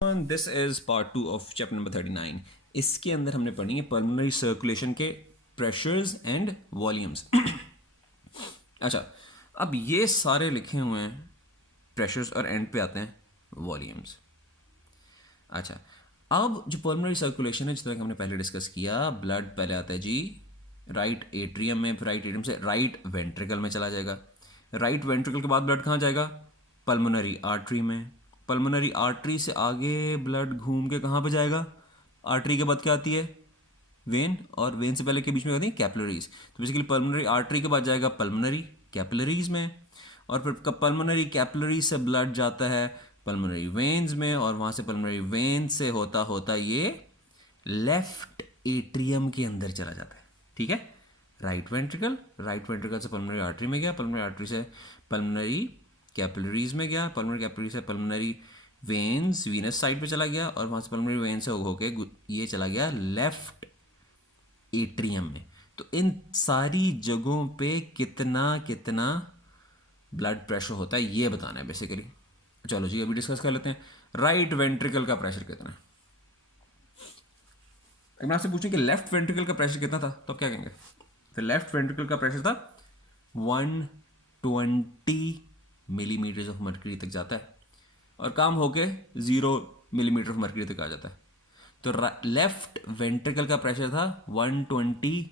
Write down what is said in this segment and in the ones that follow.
This is part 2 of chapter number 39। इसके अंदर हमने पढ़नी है पल्मोनरी सर्कुलेशन के प्रेशर्स एंड वॉल्यूम्स। अच्छा, अब ये सारे लिखे हुए हैं प्रेशर्स और एंड पे आते हैं वॉल्यूम्स। अच्छा, अब जो पल्मोनरी सर्कुलेशन है, जिस तरह कि हमने पहले डिस्कस किया, ब्लड पहले आता है जी राइट एट्रियम में, फिर राइट एट्रियम से राइट वेंट्रिकल में चला जाएगा। राइट वेंट्रिकल के बाद ब्लड कहाँ जाएगा? पल्मोनरी आर्टरी में। पल्मोनरी आर्टरी से आगे ब्लड घूम के कहाँ पे जाएगा? आर्टरी के बाद क्या आती है? वेन, और वेन से पहले के बीच में आती है कैपिलरीज। तो बेसिकली पल्मोनरी आर्टरी के बाद जाएगा पल्मोनरी कैपिलरीज में, और फिर पल्मोनरी कैपिलरी से ब्लड जाता है पल्मोनरी वेन्स में, और वहाँ से पल्मोनरी वेन से होता होता ये लेफ्ट एट्रियम के अंदर चला जाता है। ठीक है, राइट वेंट्रिकल से पल्मोनरी आर्टरी में गया, पल्मोनरी आर्टरी से पल्मोनरी कैपिलरीज में गया, पल्मोनरी कैपिलरी से पल्मोनरी वेन्स वीनस साइड पे चला गया, और वहाँ से पल्मोनरी वेन से होके ये चला गया लेफ्ट एट्रियम में। तो इन सारी जगहों पे कितना कितना ब्लड प्रेशर होता है ये बताना है बेसिकली। चलो जी, अभी डिस्कस कर लेते हैं। राइट वेंट्रिकल का प्रेशर कितना है? मैं आपसे पूछूं कि लेफ्ट वेंट्रिकल का प्रेशर कितना था, तो क्या कहेंगे? तो लेफ्ट वेंट्रिकल का प्रेशर था 120 मिलीमीटर ऑफ मर्क्यूरी तक जाता है, और काम होके 0 मिलीमीटर ऑफ मर्क्यूरी तक आ जाता है। तो लेफ्ट वेंट्रिकल का प्रेशर था 120,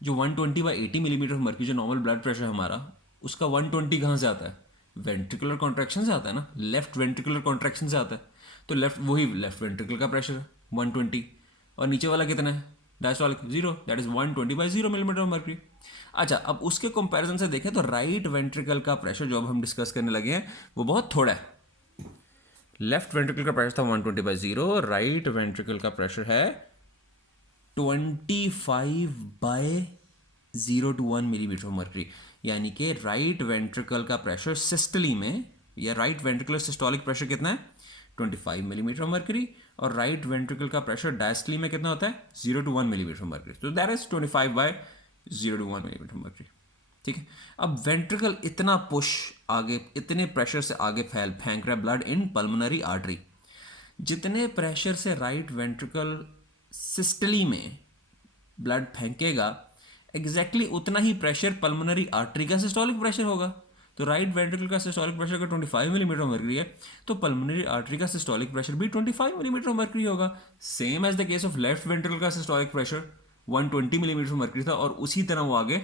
जो 120/80 मिलीमीटर ऑफ मर्क्यूरी, जो नॉर्मल ब्लड प्रेशर हमारा, उसका 120 कहाँ से आता है? वेंट्रिकुलर कॉन्ट्रैक्शन से आता है ना, लेफ्ट वेंट्रिकुलर कॉन्ट्रैक्शन से आता है। तो वही लेफ्ट वेंट्रिकल का प्रेशर है 120, और नीचे वाला कितना है? Diastolic 0, that is 120/0 millimetre of mercury. अच्छा, अब उसके कंपैरिजन से देखें तो राइट वेंट्रिकल का प्रेशर जो अब हम डिस्कस करने लगे हैं वो बहुत थोड़ा है। लेफ्ट वेंट्रिकल का प्रेशर था 120/0, राइट वेंट्रिकल का प्रेशर है 25/0 to 1 मिलीमीटर ऑफ मर्क्यूरी। यानी कि राइट वेंट्रिकल का प्रेशर सिस्टली में, या राइट वेंट्रिकुलर सिस्टोलिक प्रेशर कितना है? 25 मिलीमीटर ऑफ मर्क्यूरी। और राइट वेंट्रिकल का प्रेशर डायस्टली में कितना होता है? 0 to 1 मिलीमीटर ऑफ मर्क्यूरी। तो that is 25/0 to 1 millimetre of mercury. ठीक है, अब वेंट्रिकल इतना पुश आगे, इतने प्रेशर से आगे फेंक रहा है ब्लड इन पल्मोनरी आर्टरी। जितने प्रेशर से राइट वेंट्रिकल सिस्टली में ब्लड फेंकेगा, एग्जैक्टली उतना ही प्रेशर पल्मोनरी आर्टरी का सिस्टोलिक प्रेशर होगा। तो राइट वेंट्रिकल का सिस्टोलिक प्रेशर अगर 25 मिलीमीटर ऑफ मर्क्यूरी है, तो पल्मोनरी आर्टरी का सिस्टोलिक प्रेशर भी 25 मिलीमीटर ऑफ मर्क्यूरी होगा। Same as the case of left ventricle का systolic pressure 120 millimetre of mercury था, और उसी तरह वो आगे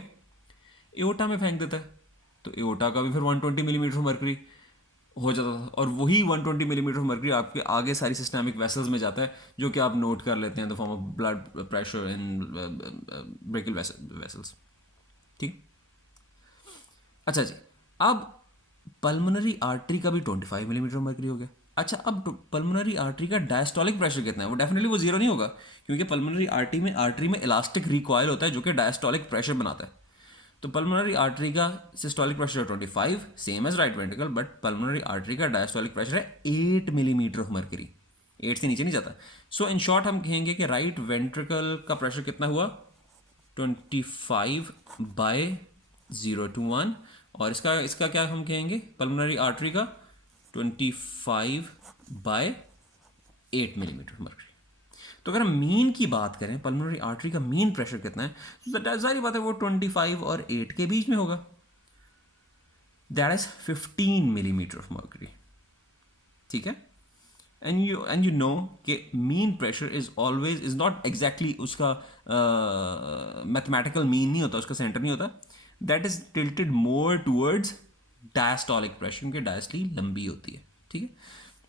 एओर्टा में फेंक देता है। तो एओर्टा का भी फिर 120 मिलीमीटर ऑफ मर्क्यूरी हो जाता था, और वही 120 मिलीमीटर ऑफ मर्क्यूरी आपके आगे सारी सिस्टमिक वेसल्स में जाता है, जो कि आप नोट कर लेते हैं the form of blood pressure in brachial vessels. ठीक, अच्छा जी, अब पल्मोनरी आर्टरी का भी 25 मिलीमीटर ऑफ मर्क्यूरी हो गया। अच्छा, अब पल्मोनरी आर्टरी का डायस्टोलिक प्रेशर कितना है? वो डेफिनेटली वो 0 नहीं होगा, क्योंकि पल्मोनरी आर्टरी में इलास्टिक रिकॉयल होता है जो कि डायस्टोलिक प्रेशर बनाता है। तो पल्मोनरी आर्टरी का सिस्टोलिक प्रेशर है 25, same as right ventricle, but pulmonary artery का डायस्टोलिक प्रेशर है 8 मिलीमीटर ऑफ मर्क्यूरी। 8 से नीचे नहीं जाता। सो इन शॉर्ट हम कहेंगे कि राइट वेंट्रिकल का प्रेशर कितना हुआ? 25/0 to 1, और इसका इसका क्या हम कहेंगे? पल्मोनरी आर्टरी का 25/8 मिलीमीटर ऑफ मर्क्यूरी। तो अगर हम मीन की बात करें, पल्मोनरी आर्टरी का मीन प्रेशर कितना है, तो जाहिर बात है वो 25 और 8 के बीच में होगा। That is 15 millimetre of mercury. ठीक है, एंड यू नो कि mean pressure is not exactly उसका मैथमेटिकल मीन नहीं होता, उसका सेंटर नहीं होता। That is tilted more towards diastolic pressure, क्योंकि डायस्टली लंबी होती है। ठीक है,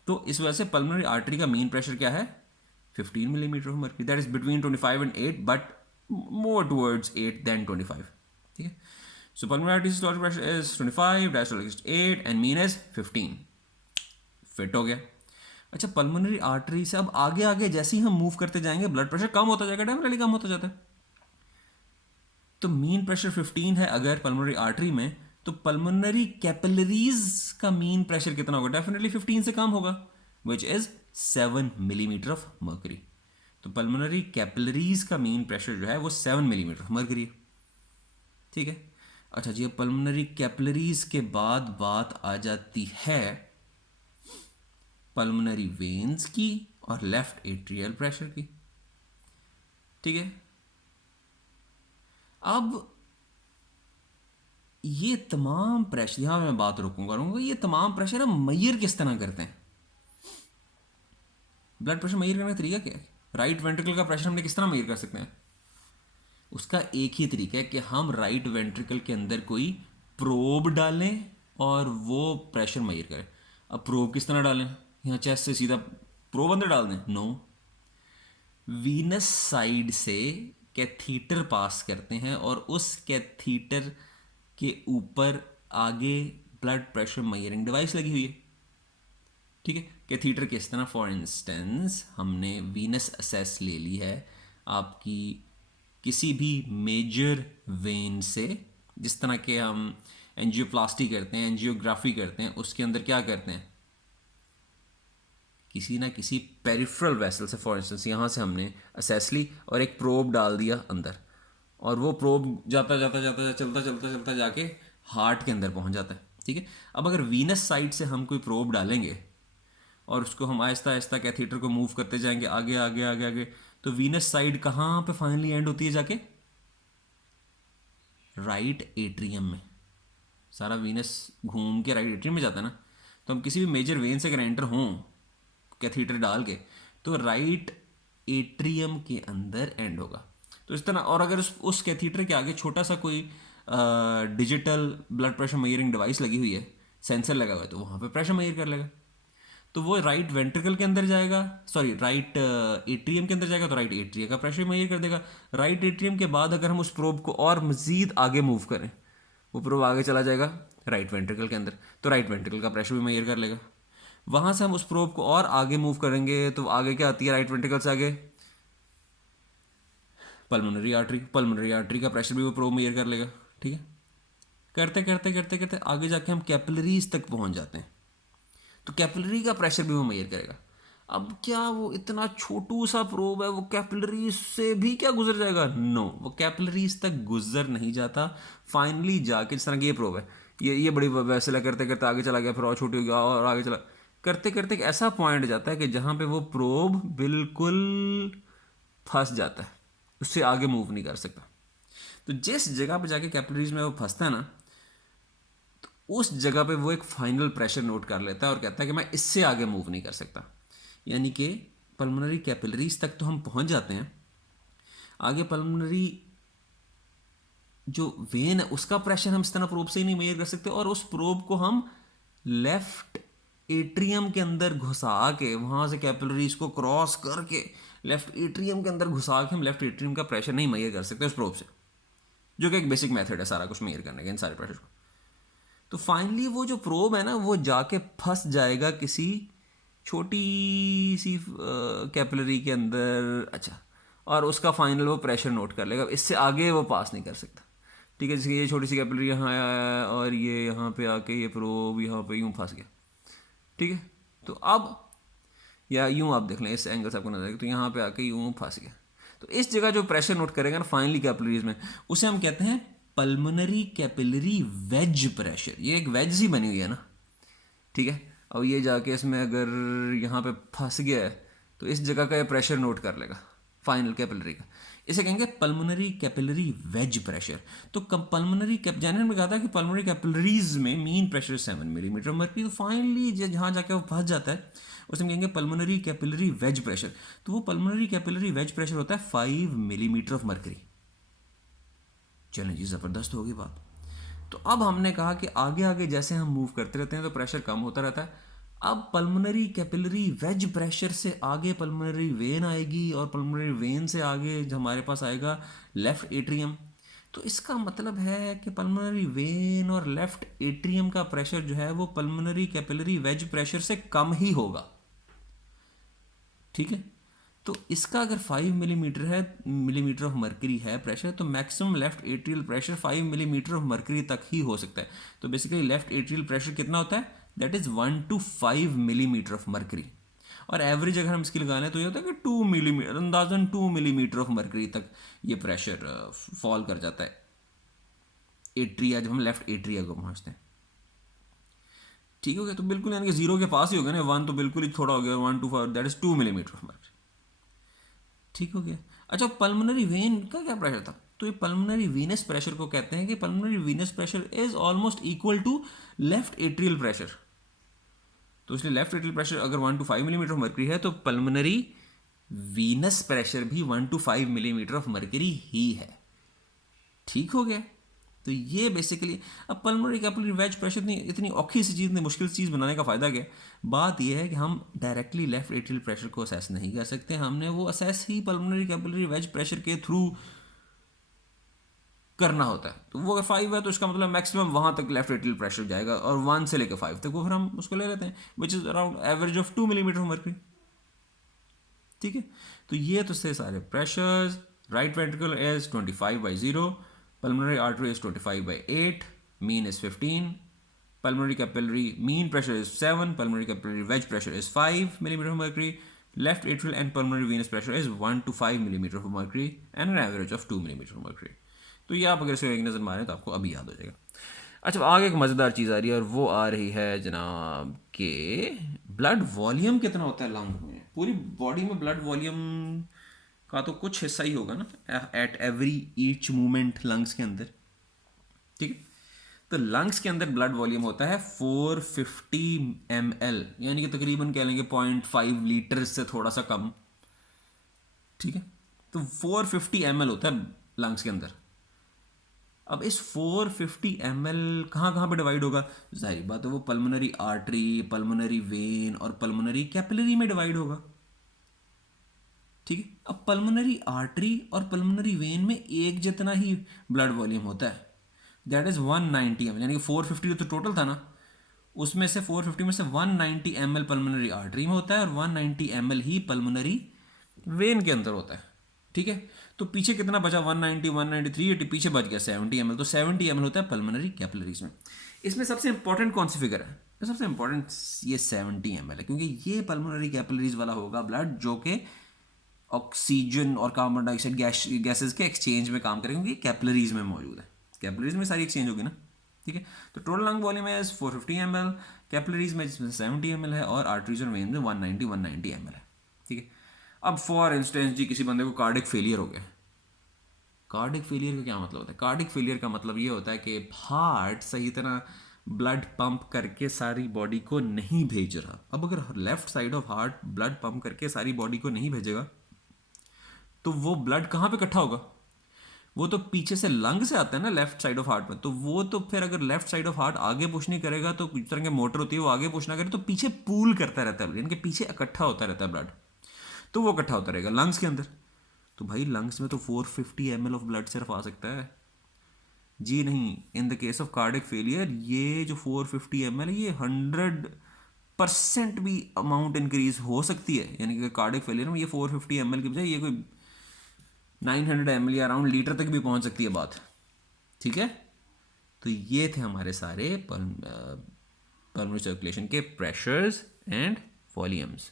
तो इस वजह से पल्मोनरी आर्टरी का मीन प्रेशर क्या है? 15 millimeter of mercury. That is between 25 and 8, but more towards 8 than 25. ठीक है, so pulmonary artery systolic pressure is 25, diastolic is 8, and mean is 15. Fit हो गया। अच्छा, पल्मोनरी आर्टरी से अब आगे आगे जैसे ही हम मूव करते जाएंगे ब्लड प्रेशर कम होता जाएगा, डेफिनेटली कम होता जाता है। तो मीन प्रेशर 15 है अगर पल्मोनरी आर्टरी में, तो पल्मोनरी कैपिलरीज का मीन प्रेशर कितना होगा? डेफिनेटली 15 से कम होगा, which is 7 millimetre of mercury. तो पल्मोनरी कैपिलरीज का मीन प्रेशर जो है वो 7 मिलीमीटर ऑफ मर्क्यूरी है। ठीक है, अच्छा जी, अब पल्मोनरी कैपिलरीज के बाद बात आ जाती है पल्मोनरी वेन्स की और लेफ्ट एट्रियल प्रेशर की। ठीक है, अब ये तमाम प्रेशर, यहां मैं बात रोकूंगा, ये तमाम प्रेशर हम मेजर किस तरह करते हैं? ब्लड प्रेशर मेजर करने का तरीका क्या है? राइट वेंट्रिकल का प्रेशर हमने किस तरह मेजर कर सकते हैं? उसका एक ही तरीका है कि हम राइट वेंट्रिकल के अंदर कोई प्रोब डालें और वो प्रेशर मेजर करें। अब प्रोब किस तरह डालें? यहाँ चेस्ट से सीधा प्रोब अंदर डाल दें? नो, वीनस साइड से कैथीटर पास करते हैं और उस कैथीटर के ऊपर आगे ब्लड प्रेशर मेजरिंग डिवाइस लगी हुई है। ठीक है, कैथीटर किस तरह, फॉर इंस्टेंस हमने वीनस असेस ले ली है आपकी किसी भी मेजर वेन से, जिस तरह के हम एंजियोप्लास्टी करते हैं, एंजियोग्राफी करते हैं, उसके अंदर क्या करते हैं, किसी ना किसी पेरिफेरल वेसल से, फॉर इंस्टेंस यहाँ से हमने असेस ली और एक प्रोब डाल दिया अंदर, और वो प्रोब जाता जाता जाता चलता चलता चलता जाके हार्ट के अंदर पहुँच जाता है। ठीक है, अब अगर वीनस साइड से हम कोई प्रोब डालेंगे और उसको हम आहिस्ता आहिस्ता कैथीटर को मूव करते जाएंगे आगे आगे आगे आगे, तो वीनस साइड कहाँ पे फाइनली एंड होती है जाके? राइट एट्रियम में। सारा वीनस घूम के राइट एट्रियम में जाता है ना, तो हम किसी भी मेजर वेन से अगर एंटर हों कैथीटर डाल के, तो राइट एट्रियम के अंदर एंड होगा। तो इस तरह, और अगर उस कैथीटर के आगे छोटा सा कोई digital blood pressure measuring device लगी हुई है, सेंसर लगा हुआ है, तो वहाँ पे प्रेशर मेजर कर लेगा। तो वो राइट वेंट्रिकल के अंदर जाएगा, सॉरी राइट एट्रियम के अंदर जाएगा, तो राइट एट्रियम का प्रेशर मेजर कर देगा। राइट एट्रियम के बाद अगर हम उस प्रोब को और मज़ीद आगे मूव करें, वो प्रोब आगे चला जाएगा राइट वेंट्रिकल के अंदर, तो राइट वेंट्रिकल का प्रेशर भी मेजर कर लेगा। वहाँ से हम उस प्रोब को और आगे मूव करेंगे, तो आगे क्या आती है राइट वेंट्रिकल से आगे? पल्मोनरी आर्टरी, पल्मोनरी आर्टरी का प्रेशर भी वो प्रोब मेजर कर लेगा। ठीक है, करते करते करते करते आगे जाके हम कैपिलरीज तक पहुँच जाते हैं, तो कैपिलरी का प्रेशर भी वो मेजर करेगा। अब क्या वो इतना छोटू सा प्रोब है, वो कैपिलरीज से भी क्या गुजर जाएगा? नो, वो कैपिलरीज तक गुजर नहीं जाता। फाइनली जाके, जिस तरह की ये प्रोब है, ये बड़ी वैसे करते करते आगे चला गया, फिर और छोटी हो गया और आगे चला, करते करते एक ऐसा पॉइंट जाता है कि जहाँ पे वो प्रोब बिल्कुल फंस जाता है, उससे आगे मूव नहीं कर सकता। तो जिस जगह पे जाके कैपिलरीज में वो फंसता है ना, उस जगह पे वो एक फाइनल प्रेशर नोट कर लेता है और कहता है कि मैं इससे आगे मूव नहीं कर सकता। यानी कि पल्मोनरी कैपिलरीज तक तो हम पहुंच जाते हैं, आगे पल्मोनरी जो वेन है उसका प्रेशर हम इस तरह प्रोब से ही नहीं मेजर कर सकते, और उस प्रोब को हम लेफ्ट एट्रियम के अंदर घुसा के, वहाँ से कैपिलरीज को क्रॉस करके लेफ्ट एट्रियम के अंदर घुसा के हम लेफ्ट एट्रियम का प्रेशर नहीं मेजर कर सकते उस प्रोब से, जो कि एक बेसिक मेथड है सारा कुछ मेजर करने का इन सारे प्रेशर को। तो फाइनली वो जो प्रोब है ना, वो जाके फंस जाएगा किसी छोटी सी कैपिलरी के अंदर। अच्छा, और उसका फाइनल वो प्रेशर नोट कर लेगा, इससे आगे वो पास नहीं कर सकता। ठीक है, जैसे ये छोटी सी कैपिलरी यहाँ आया और ये यहाँ पे आके ये प्रोब यहाँ पे यूँ फंस गया। ठीक है, तो अब या यूँ आप देख लें, इस एंगल से आपको नजर आएगा, तो यहाँ पे आके यूँ फंस गया। तो इस जगह जो प्रेशर नोट करेगा ना फाइनली कैपिलरीज में, उसे हम कहते हैं पल्मोनरी कैपिलरी वेज प्रेशर। ये एक वेज सी बनी हुई है ना, ठीक है, और ये जाके इसमें अगर यहाँ पे फंस गया है, तो इस जगह का ये प्रेशर नोट कर लेगा फाइनल कैपिलरी का। इसे कहेंगे पल्मोनरी कैपिलरी वेज प्रेशर। तो पल्मोनरी जैनर में कहा था कि पल्मोनरी कैपिलरीज में मीन प्रेशर 7 मिलीमीटर मरकरी, तो फाइनली जहाँ जाके वो फंस जाता है उसे हम कहेंगे पल्मोनरी कैपिलरी वेज प्रेशर। तो वो पल्मोनरी कैपिलरी वेज प्रेशर होता है 5 मिलीमीटर ऑफ मरकरी। चलें जी, ज़बरदस्त होगी बात। तो अब हमने कहा कि आगे आगे जैसे हम मूव करते रहते हैं तो प्रेशर कम होता रहता है। अब पल्मोनरी कैपिलरी वेज प्रेशर से आगे पल्मोनरी वेन आएगी, और पल्मोनरी वेन से आगे हमारे पास आएगा लेफ्ट एट्रियम। तो इसका मतलब है कि पल्मोनरी वेन और लेफ्ट एट्रियम का प्रेशर जो है वो पल्मोनरी कैपिलरी वेज प्रेशर से कम ही होगा। ठीक है, तो इसका अगर 5 मिलीमीटर है, मिलीमीटर ऑफ मरकरी है प्रेशर, तो maximum left atrial pressure 5 millimetre of mercury तक ही हो सकता है। तो बेसिकली लेफ्ट एट्रियल प्रेशर कितना होता है? That is 1 to 5 millimetre of mercury. और एवरेज अगर हम इसकी लगा लें तो ये होता है कि 2 मिलीमीटर, अंदाजन 2 मिलीमीटर ऑफ मरकरी तक ये प्रेशर फॉल कर जाता है एट्रिया, जब हम लेफ्ट एट्रिया को पहुंचते हैं। ठीक हो गया, तो बिल्कुल यानी कि जीरो के पास ही हो गया ना, 1 तो बिल्कुल ही थोड़ा हो गया, 1 to 4 that is 2 millimetre of mercury. ठीक हो गया। अच्छा, पल्मोनरी वेन का क्या प्रेशर था? तो ये पल्मोनरी वीनस प्रेशर को कहते हैं कि pulmonary venous pressure is almost equal to left atrial pressure. तो इसलिए लेफ्ट एट्रियल प्रेशर अगर 1 to 5 मिलीमीटर ऑफ मर्करी है तो पल्मोनरी वीनस प्रेशर भी 1 to 5 मिलीमीटर ऑफ मर्करी ही है। ठीक हो गया। तो ये बेसिकली, अब पल्मोनरी कैपिलरी वेज प्रेशर इतनी औखी सी चीज़, इतनी मुश्किल सी चीज़ बनाने का फ़ायदा क्या है? बात यह है कि हम डायरेक्टली लेफ्ट एट्रियल प्रेशर को असेस नहीं कर सकते, हमने वो असेस ही पल्मोनरी कैपिलरी वेज प्रेशर के थ्रू करना होता है। तो वो अगर 5 है तो इसका मतलब मैक्सिमम वहाँ तक लेफ्ट एट्रियल प्रेशर जाएगा, और 1 से लेकर 5 तक वो फिर हम उसको ले लेते हैं, which is around average of 2 millimetre of mercury. ठीक है, तो ये तो से सारे pressures. Right ventricle is 25/0, pulmonary artery is 25/8, mean is 15, pulmonary capillary mean pressure is 7, pulmonary capillary wedge pressure is 5 millimeter of mercury, left atrial and pulmonary venous pressure is 1 to 5 millimeter of mercury and an average of 2 millimeter of mercury। तो ये आप अगर इसे एक नज़र मारें तो आपको अभी याद हो जाएगा। अच्छा, आगे एक मज़ेदार चीज़ आ रही है, और वो आ रही है जनाब के ब्लड वॉल्यूम कितना होता है लंग में। पूरी बॉडी में ब्लड वॉल्यूम का तो कुछ हिस्सा ही होगा ना at every each movement lungs के अंदर। ठीक है, तो लंग्स के अंदर ब्लड वॉल्यूम होता है 450 ml, यानी कि तकरीबन कह लेंगे 0.5 लीटर से थोड़ा सा कम। ठीक है, तो 450 ml होता है लंग्स के अंदर। अब इस 450 ml कहाँ पे डिवाइड होगा? जाहिर बात है वो पल्मोनरी आर्टरी, पल्मोनरी वेन और पल्मोनरी कैपिलरी में डिवाइड होगा। ठीक है, अब पल्मोनरी आर्टरी और पल्मोनरी वेन में एक जितना ही ब्लड वॉल्यूम होता है, दैट इज 190 ml, यानी कि 450 तो टोटल था ना, उसमें से 450 में से 190 ml पल्मोनरी आर्टरी में होता है और 190 ml ही पल्मोनरी वेन के अंदर होता है। ठीक है, तो पीछे कितना बचा? 190, 190, 380, पीछे बच गया 70 ml, तो 70 ml होता है पल्मोनरी कैपिलरीज में। इसमें सबसे इंपॉर्टेंट कौन सी फिगर है? तो सबसे इंपॉर्टेंट ये 70 ml है, क्योंकि ये पल्मोनरी कैपिलरीज वाला होगा ब्लड जो कि ऑक्सीजन और कार्बन डाइऑक्साइड गैसेस के एक्सचेंज में काम करेंगे, क्योंकि कैपिलरीज में मौजूद है, कैपिलरीज में सारी एक्सचेंज होगी ना। ठीक है, तो टोटल लंग वॉल्यूम है 450 ml, कैपिलरीज में जिसमें 70 ml है, और आर्टरीज और वेन में 190 ml है। ठीक है, अब फॉर इंस्टेंस जी किसी बंदे को कार्डिक फेलियर हो गया। कार्डिक फेलियर का क्या मतलब होता है? कार्डिक फेलियर का मतलब ये होता है कि हार्ट सही तरह ब्लड पंप करके सारी बॉडी को नहीं भेज रहा। अब अगर left side of heart blood pump करके सारी बॉडी को नहीं भेजेगा तो वो ब्लड कहाँ पे इकट्ठा होगा? वो तो पीछे से लंग से आता है ना लेफ्ट साइड ऑफ हार्ट में, तो वो तो फिर अगर लेफ्ट साइड ऑफ हार्ट आगे पुश नहीं करेगा तो कुछ तरह की मोटर होती है, वो आगे पुश ना करे तो पीछे पूल करता रहता है, यानी कि पीछे इकट्ठा होता रहता है ब्लड, तो वो इकट्ठा होता रहेगा लंग्स के अंदर। तो भाई लंग्स में तो 450 ml ऑफ ब्लड सिर्फ आ सकता है जी नहीं। In the case of cardiac failure ये जो 450 ml है ये 100% भी अमाउंट इंक्रीज हो सकती है, यानी कि कार्डिक फेलियर में ये 450 ml की बजाय ये कोई 900 ml या अराउंड लीटर तक भी पहुंच सकती है बात। ठीक है, तो ये थे हमारे सारे पल्मोनरी सर्कुलेशन के प्रेशर्स एंड वॉल्यूम्स।